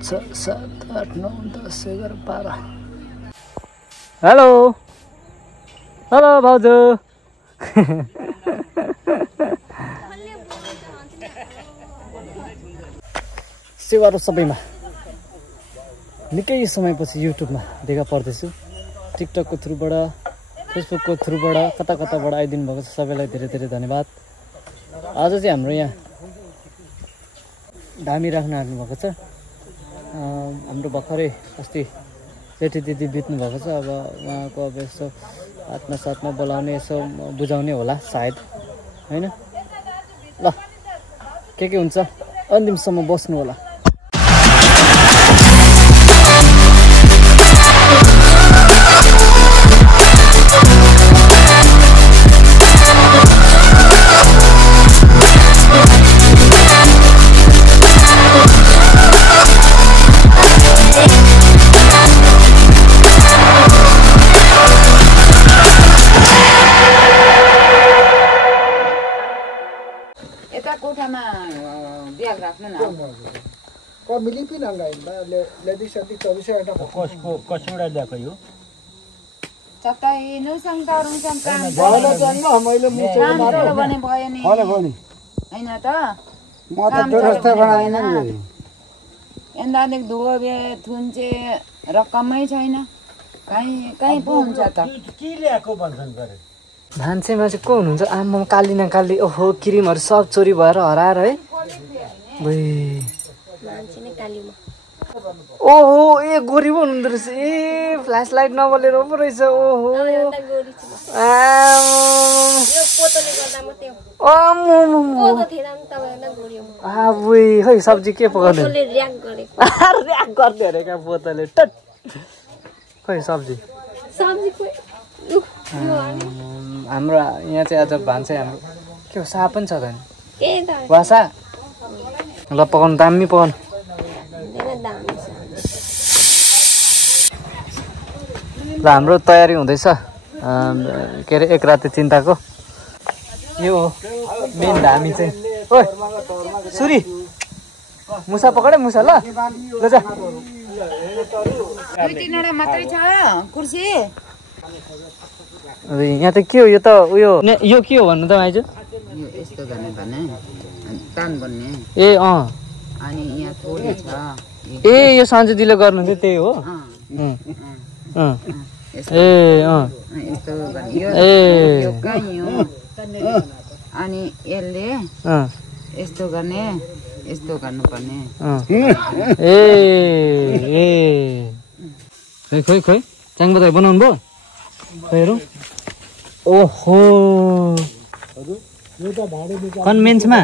5 6 7 8 9 10 11 12 hello hello भाउजू सेवारो सबैमा निकै समयपछि युट्युबमा देखा पर्दैछु टिकटकको थ्रुबाट फेसबुकको थ्रुबाट कता कताबाट आइदिनु भएको छ सबैलाई धेरै धेरै धन्यवाद आज चाहिँ हाम्रो यहाँ धामी राख्न आउनु भएको छ हाम्रो भर्खरै अस्ति जेठी दिदी बित्नु भएको छ अब उहाँको अब यसो हातमा साथमा बोलाउने यसो बुझाउने होला सायद हैन ल के हुन्छ अन्तिमसम्म बस्नु होला रकमै छैन कहीँ पो हुन्छ त भान्सेमा चाहिँ को हुनुहुन्छ आमा काली न काली ओहो क्रिमहरु सब चोरी भएर हराएर है ओहो ए गोरी पो हुनुहुँदो रहेछ ए फ्ल्यास लाइट नबलेर पो रहेछ ओहो खै सब्जी के पकाउने र्याक गर्ने अरे क्या पोतले टट खै सब्जी हाम्रो यहाँ चाहिँ आज भान्से हाम्रो के हो साप पनि छ त वासा ल पकाउनु दामी पकाउनु ल हाम्रो तयारी हुँदैछ के अरे एक राति चिन्ताको यो हो मेन धामी चाहिँ ओइ सुरी मुसा पकडे मुसा ल जा दुई-तीनवटा मात्रै छ कुर्सी यहाँ त के हो यो त उयो यो के हो भन्नु त आइज यस्तो गर्ने भने तान बन्ने ए अनि यहाँ थोरै छ ए यो सञ्जय दिले गर्नुहुन्थ्यो त्यही हो यस्तो गर्ने यो कहीँ हो अनि यसले यस्तो गर्ने यस्तो गर्नुपर्ने खै खै च्याङबदाई बनाउनु भयो खैहरू ओहो कन मेन्चमा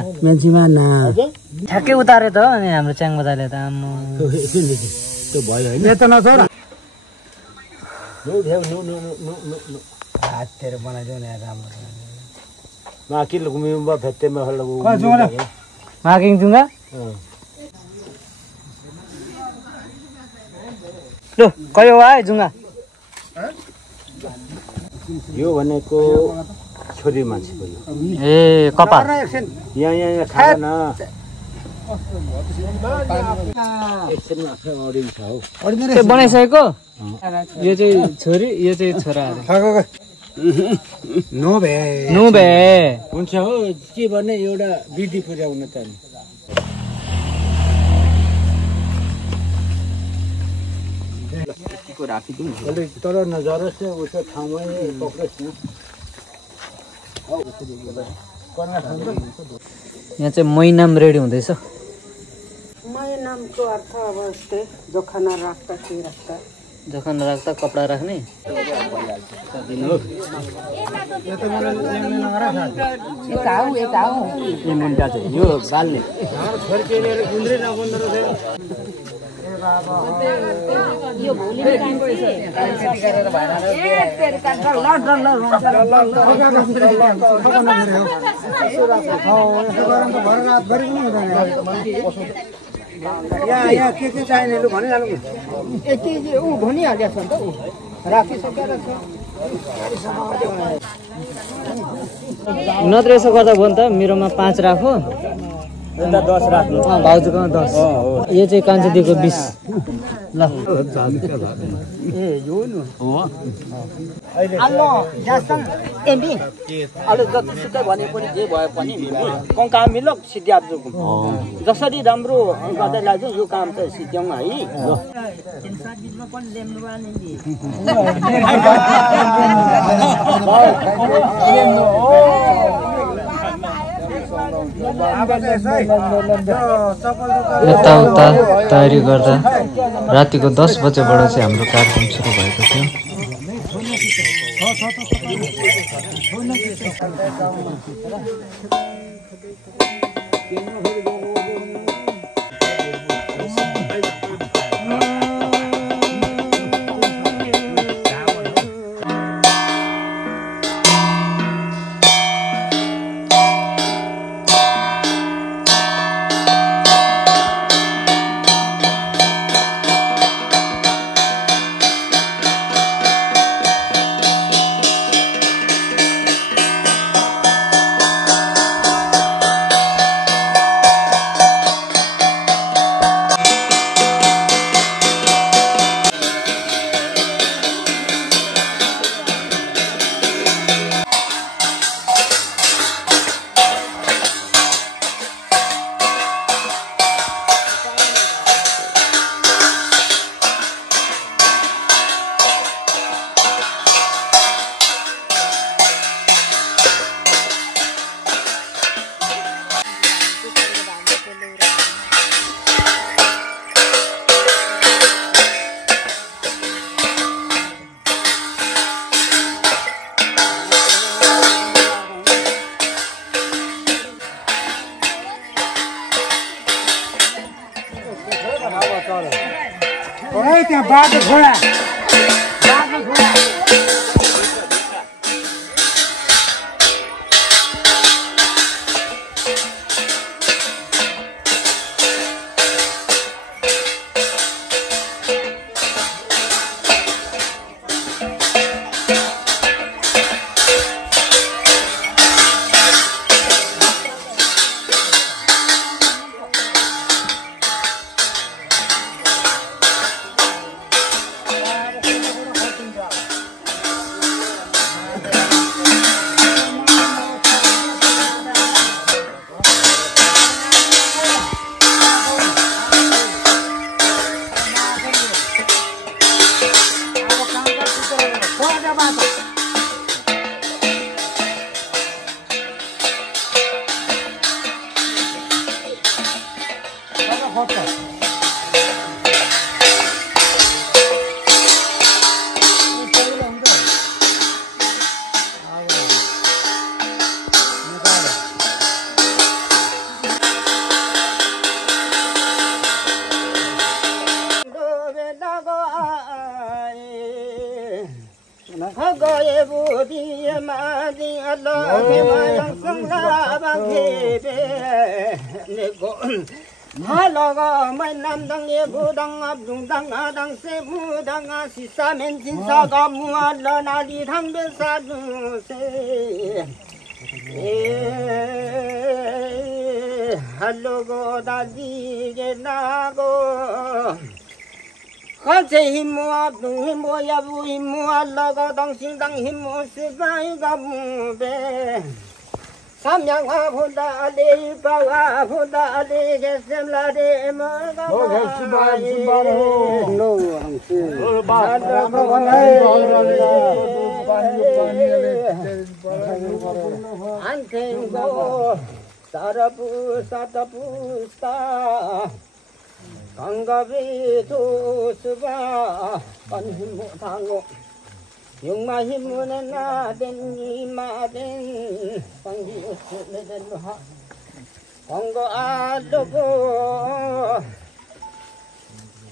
ठ्याक्कै उतारे त अनि हाम्रो च्याङबदाले त आम्मा त्यो भयो हैन यो त नछोड हाततिर बनाइदिउ न राम्रो माकिल घुमिउम्बा भेट्टेमा हल्लगु माकिङ जुंगा लो कयो आए जुंगा यो भनेको छोरी मान्छेको यो ए कपाल यहाँ खान न एकछिन अडिन छ हौ त्यो बनाइसकेको यो चाहिँ छोरी यो चाहिँ छोरा नो भे हुन्छ हो के भने एउटा विधि पुर्याउन त तर नजर से उसको ठाउँमै पक्रेछ यहाँ चाहिँ मैनाम रेडी हुँदैछ मैनामको अर्थ अब यस्तै जोखाना राख्दा के राख्दा जोखाना राख्दा कपडा राख्ने यो बाल्ने यो भोलि यहाँ के चाहिने लु भनिहाल्नु यति ऊ भनिहालेछ नि त ऊ राखिसकेर छ नत्र यसो गर्दा भयो नि त मेरोमा 5 राखो 10 राख्नु भाउजूकोमा 10 यो चाहिँ कान्छे दिएको 20 ल ए यो नु हो अल्लो जासन एमबी अले जतिसुकै भने पनि जे भए पनि कौं काम मिलो सिद्ध्याब्जु जसरी राम्रो गर्दैलाई चाहिँ यो काम चाहिँ सिद्ध्याउँ है इन्साइडमा पनि लेम्नुवा नि यताउता तयारी गर्दा रातिको 10 बजेबाट चाहिँ हाम्रो कार्यक्रम सुरु भएको थियो। त्यहाँ बाटो छोडा Hello, go, daddy, get nago. Kanche himu abdu himu yabu himu Allah go dang sing dang himu sibai gamu be. Samyang abuda ale bawa abuda ale gesem la de emga. No gesibay sibaro. No angsi. Bad Antengo sarapu satapu sta. Kangavi tu suba panhimu tango yung mahimu na den ni ma den panghi usle den ha kango adogo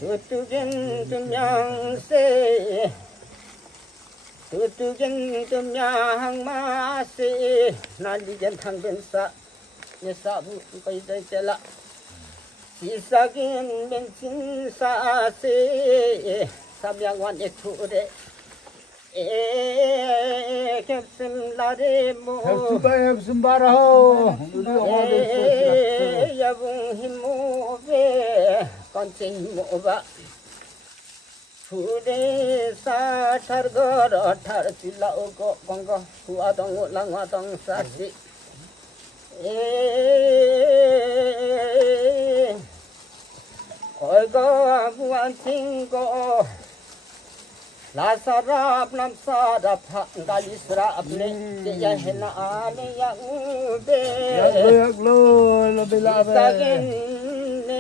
tutugen tumyang se tutugen tumyang ma se naligen thang ben sa ne sa bu kai dai chela Sisakin bensin sa se samyang wan eture 캡슐라레 모 캡슐가 캡슐 바라호 야붕 힘모베 건체 힘모바 푸레 사타르거 타르til라오고 건거 후아동 랑화동 사시 거이거 무한친고 라사랍 남사랍 한갈리스랍네 제야헤나 아네 양베 약로 라벨라베 사겐네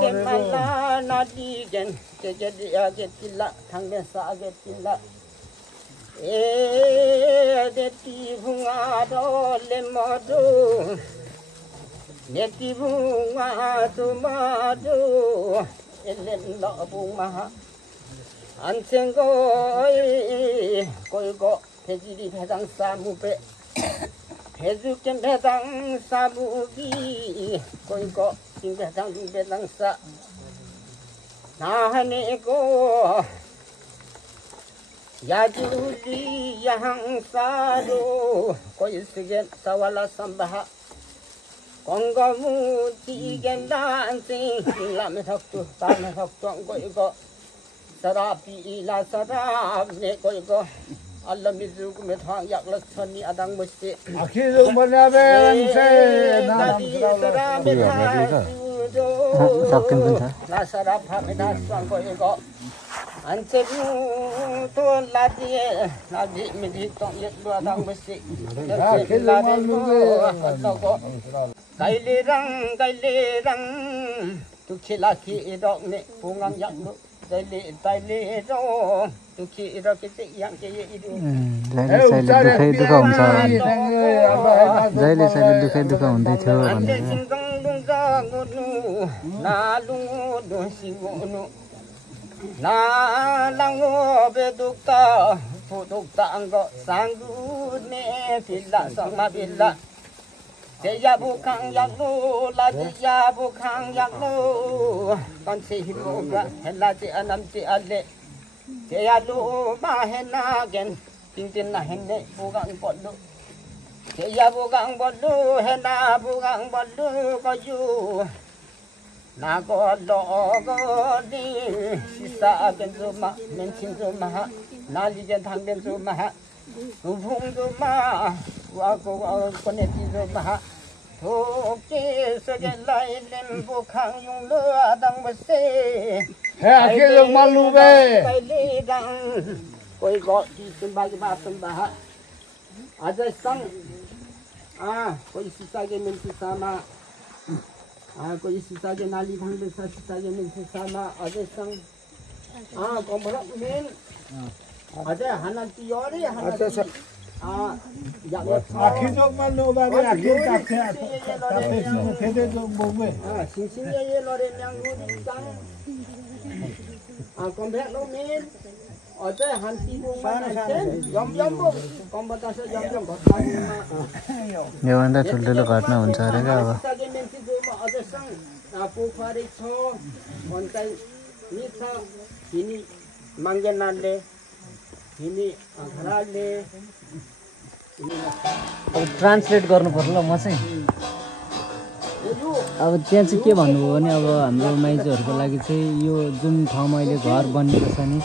게말라 나디겐 제제디아게 til라 당겐사게 til라 데티 붕아도 레모도 네티 붕아도 마도 엘렌러 붕마 안생고이 골고 배지리 배당 사무배 배죽견 배당 사무기 골고 진배당 중배당 사 나하네고 야주리 양사로 고일스겐 사왈라 삼바하 공거무지겐 단생 라메석도 바메석도 고이고 사라비라 사라네 고이고 알라미즈구메 થા약લક્ષની આદંગ મસ્તી આખી જો બનાવે અંશે सक्किन पनि छ 나사라 파메다 쌍고 이거 안체부 또 라디에 라디 미디 또 예도 아당 머시 가일리랑 두키라키 이덕네 봉강약도 달리로 두키 이렇게 양게 이루 जहिले दुःख हुन्छ जहिले सहिले दुःख हुँदै थियो भनेर 나룽도 시고노 나랑오 베독다 부독다한거 상구네 빌라 성마 빌라 제야부강약로 라지야부강약로 건세히로가 헬라지 아남지 알레 제야로 마헤나겐 빙진나 했네 부강벌로 제야부강벌로 해나 부강벌로 거유 나고로고니 시사겐 좀마 멘친 좀마 나리겐 당겐 좀마 우풍 좀마 와고 꺼내지 좀마 도끼 속에 라일렘 부강용로 아당버세 아케 정말로베 빨리당 거이고 이슴바기 바슴바 아저상 아 거이 시사게 멘치사마 아 거이 시사게 나리 방배사 시사게 멘치사마 아저상 아 검으로 멘 아저 하나 띠어리 하나 아 아케 정말로베 아케 카페 페데 좀 보고 아 신신예예 노래 냥우리짱 아 검백로 멘 어제 한 띠부만 했지 염염보 검버다서 염염 버타니 योभन्दा ठुल्ठुलो घटना हुन्छ अरे क्या अब सागे मेन्सी जोमा अझ सँग पोखरी छ भन्दै नि छ हिनी माङ्गेनाले हिनी घराले अब ट्रान्सलेट गर्नु पर्छ ल म चाहिँ अब त्यहाँ चाहिँ के भन्नुभयो भने अब हाम्रो माइजहरूको लागि चाहिँ यो जुन ठाउँमा अहिले घर बनिएको छ नि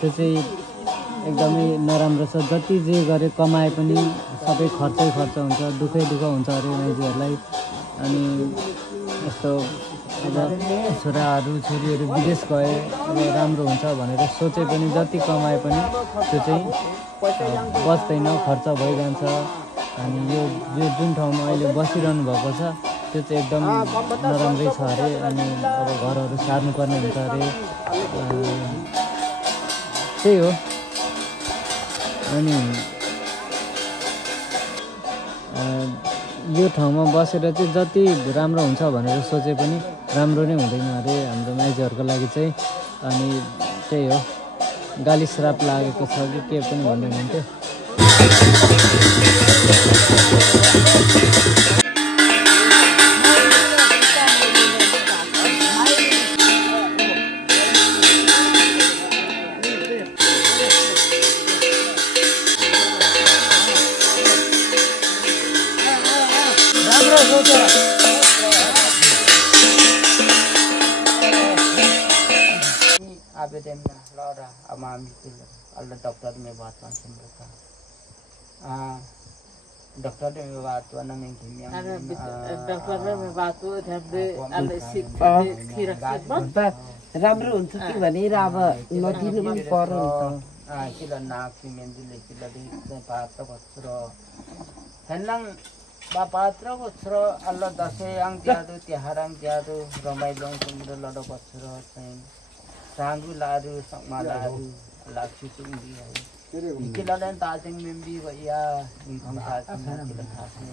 त्यो चाहिँ एकदमै नराम्रो छ जति जे गरे कमाए पनि सबै खर्चै खर्च हुन्छ दुःखै दुःख हुन्छ अरे माइजहरूलाई अनि यस्तो अब छोराहरू छोरीहरू विदेश गए अब राम्रो हुन्छ भनेर सोचे पनि जति कमाए पनि त्यो चाहिँ बच्दैन खर्च भइजान्छ अनि यो जुन ठाउँमा अहिले बसिरहनु भएको छ त्यो चाहिँ एकदम नराम्रै छ अरे अनि अब घरहरू सार्नुपर्ने हुन्छ अरे त्यही हो अनि यो ठाउँमा बसेर चाहिँ जति राम्रो हुन्छ भनेर सोचे पनि राम्रो नै हुँदैन अरे हाम्रो माइजहरूको लागि चाहिँ अनि त्यही हो गाली श्राप लागेको छ कि के पनि भन्दै हुनुहुन्थ्यो आवेदन लड़ा अब हम अल्लाह डॉक्टर में बात मानते हैं डॉक्टर में बात हुआ ना मैं डॉक्टर में बात हुआ था अल्लाह सिक थिर राम्रो हुन्छ कि भनेर अब नदिनु पनि पर्यो नि त किला नाक सिमेन्टले किला दे पात्र बस्र हेनlang बापात्र बस्र अल्लाह दशे ang tiado tiharang tiado रमाइलो समुद्र लडो बस्र चाहिँ सांगु लारु सकमालारु लाक्षु सुंदी है किला dan ताजिङ मेम्बी भैया निखम ताजिङ किला थास्ने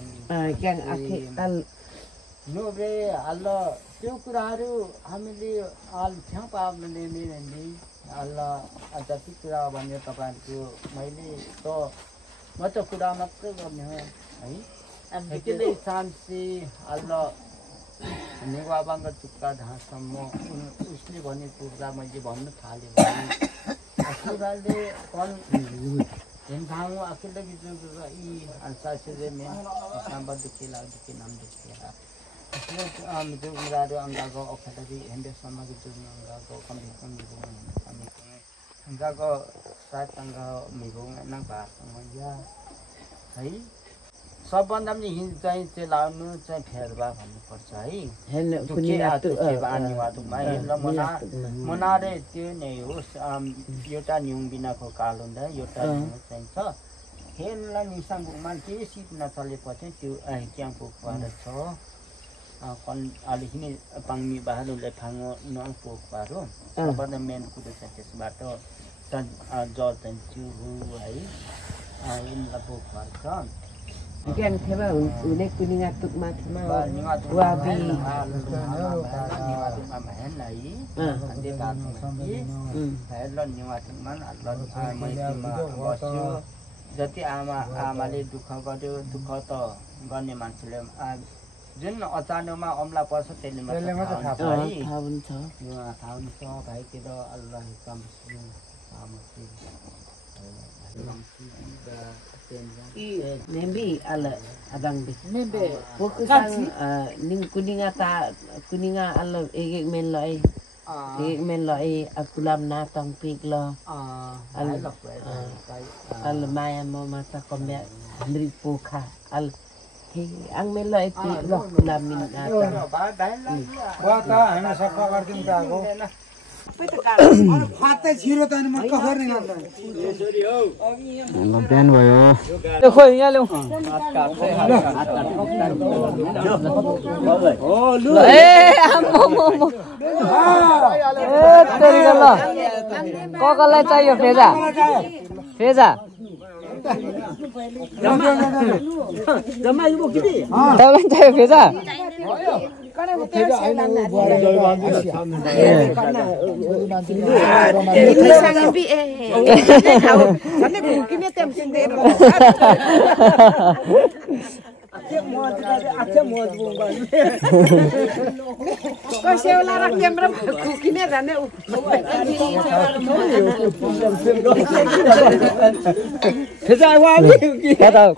क्याङ आखे अल नो बे अल्लाह त्यो कुराहरु हामीले आल छ्याउ पाब्ने नि अल्लाह जति कुरा भन्यो तपाईहरुको मैले त म त कुरा मात्र गर्ने हो है हामीले शान्ति अल्लाह नेवाबाङ्ग चुक्का ढाँसम्म उसले भने कुरा मैले भन्न थाले कुराले कन हेन्थाउ अकेले बिजुगा यी अन्सासे मे साम्बा दुखी लाग्दि नाम दुखिया जो उनीहरू अङ्गाको अखतरी हेन्डे समाजको जुन अङ्गाको कम्पिसन अङ्गाको सात अङ्ग मिगो न भाषा है सबभन्दा पनि हिल चाहिँ चलाउनु चाहिँ फेरबा भन्नुपर्छ है मनारे त्यो नै हो एउटा न्युङ बिनाको काल हुँदा एउटा चाहिन्छ हेर्नलाई निसाङमा केही सिट नचलेपछि त्यो क्याम्पको भएर छ अलिकति पाङ्मी बाहालुले फाङ्गो नङ पोक पारो सबभन्दा मेन कुरो छ त्यसबाट जल चाहिँ त्यो हो है यिनलाई पोक पार्छ क्याङ थेबा हुने कुनिङा तुकमा थमा वाबी जति आमाले दुःख गर्यो दुःख त गर्ने मान्छेले जुन अचानकमा अम्ला पर्छ त्यसले मात्र थाहा हुन्छ भाइतिर अल्लाह nembi ala abang bi nembe fokusan ning kuninga ala egek men lai akulam na tong pik lo al maya mo mata komya mri pokha al ang men lai pik lo akulam min na wa ta हामी सफा गर्दिन त आगो बिहान भयो देखो यहाँ ल्याउ ककलाई चाहियो फेजा फेजा तपाईँलाई चाहियो फेजा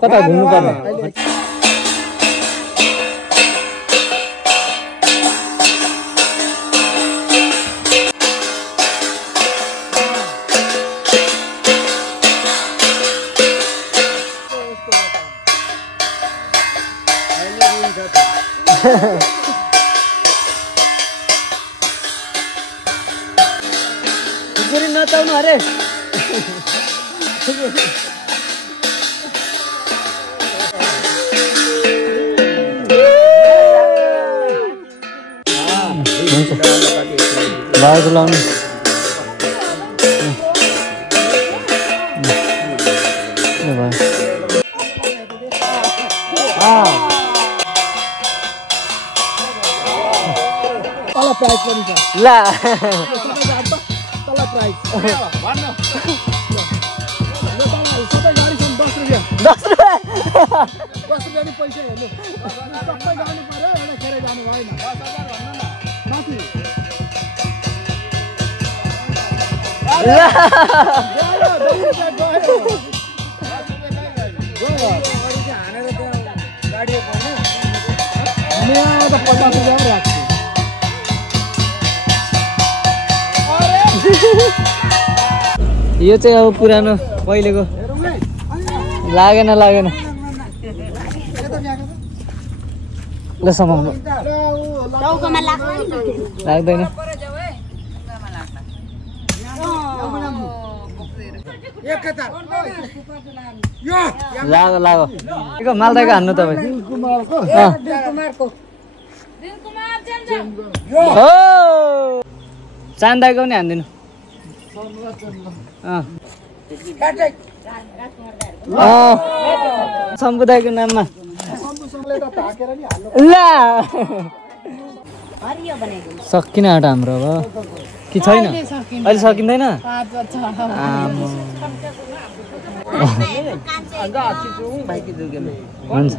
कता घुम्नु पर्ने नचाउनु अरे बाहिर लाउनु प्राइस पनि छ ला तल प्राइस भन्नु सबै गाडी छन् 10 रुपैयाँ 10 रुपैयाँ नि पैसा हेर्नु सबै गाडी पर्यो एउटा खेरै जानु भएन 10000 भन्नु न माथि यहाँ त 50,000 राख्छु यो चाहिँ अब पुरानो पहिलेको लागेन ल समाउनु लाग्दैन लाग्यो मालदाको हान्नु तपाईँ चान्दाको पनि हान्दिनु सम्पुदायको नाममा ल सकिन आँट हाम्रो अब कि छैन अहिले सकिँदैन हुन्छ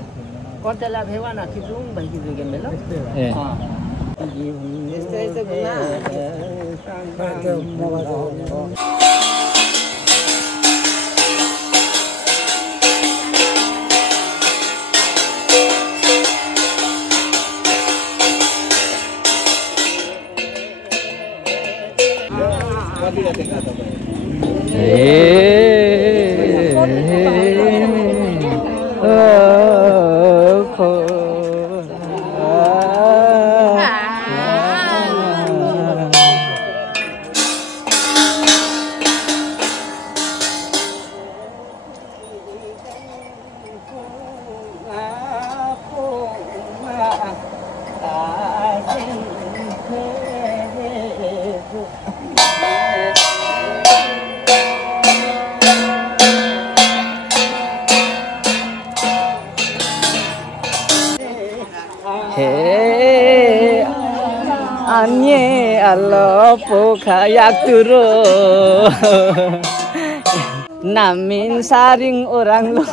पोखा याक्तुरो नामिन सारिङ ओराङ्लो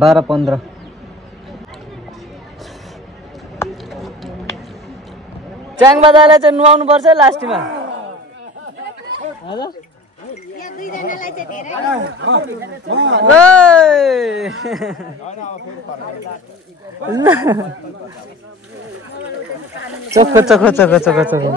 बाह्र 15 च्याङ बाजालाई चाहिँ नुहाउनु पर्छ लास्टमा चोखो चोखो चोखो चोखो चोखो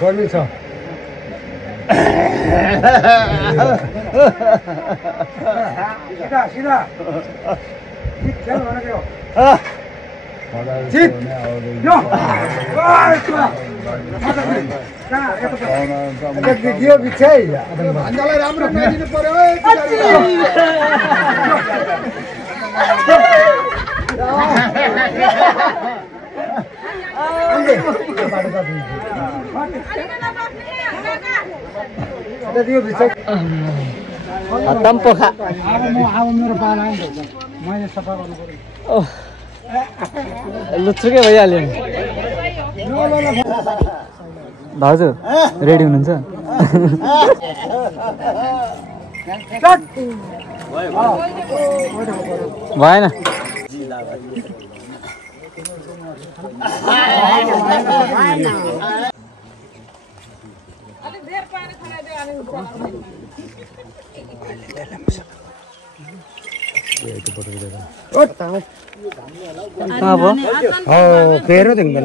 गर्मी छ सिधा दियो बिछै भन्दालाई राम्रो खाइदिनु पर्यो हतम पोखा मेरो पाला मैले सफा गर्नु पर्यो लुच्चुकै भइहाल्यो भाउजू रेडी हुनुहुन्छ भएन फेर देख्दैन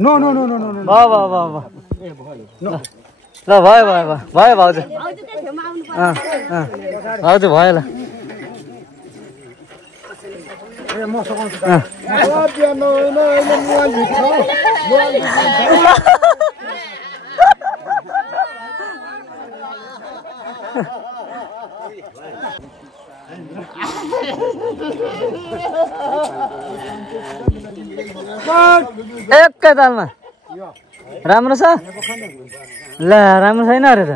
no no no no no भयो भयो भयो ल भयो भयो भयो भयो भाउजू भाउजू भयो ल म सघाउँछु एकै तालमा राम्रो छ ल राम्रो छैन अरे त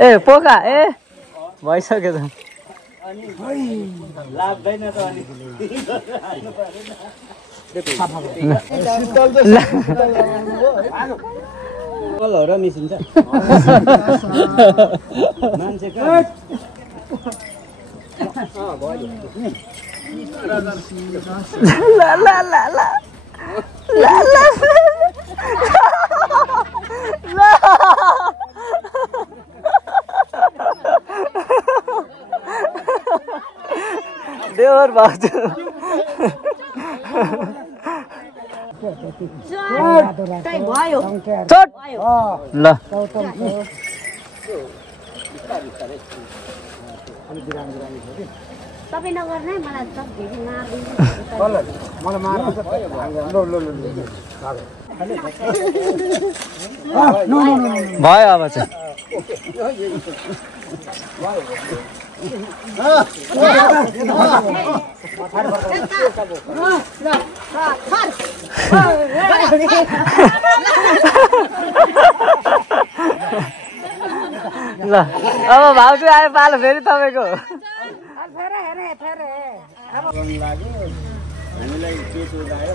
ए पोका ए भइसक्यो त लाग्दैन त अनि कलहरु मिसिन्छ मान्छे कहाँ ला ला ला ला ला ला देवर भाउजू चट ल तपाईँ नगर्ने मलाई सब्जीहरू मार्दिनु भयो अब चाहिँ ल अब भाउजू आयो पालो फेरि तपाईँको हामीलाई के सुझायो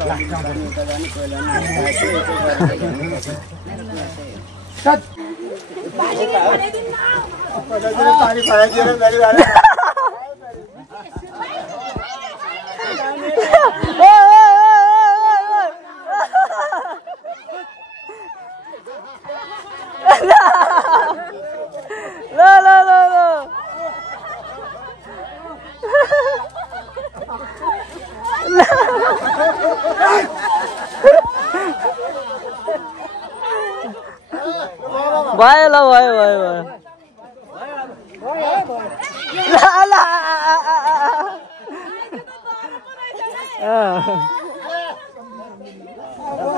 भयो ल भयो भयो भयो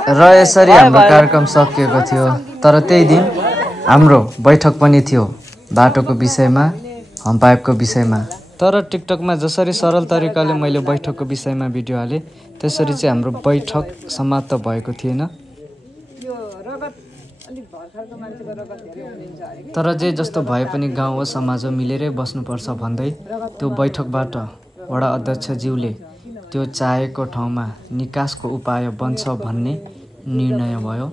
र यसरी हाम्रो कार्यक्रम सकिएको थियो तर त्यही दिन हाम्रो बैठक पनि थियो बाटोको विषयमा हम्पाइपको विषयमा तर टिकटकमा जसरी सरल तरिकाले मैले बैठकको विषयमा भिडियो हालेँ त्यसरी चाहिँ हाम्रो बैठक समाप्त भएको थिएन तर जे जस्तो भए पनि गाउँ हो समाज हो मिलेरै बस्नुपर्छ भन्दै त्यो बैठकबाट वडा अध्यक्षज्यूले त्यो चाहेको ठाउँमा निकासको उपाय बन्छ भन्ने निर्णय भयो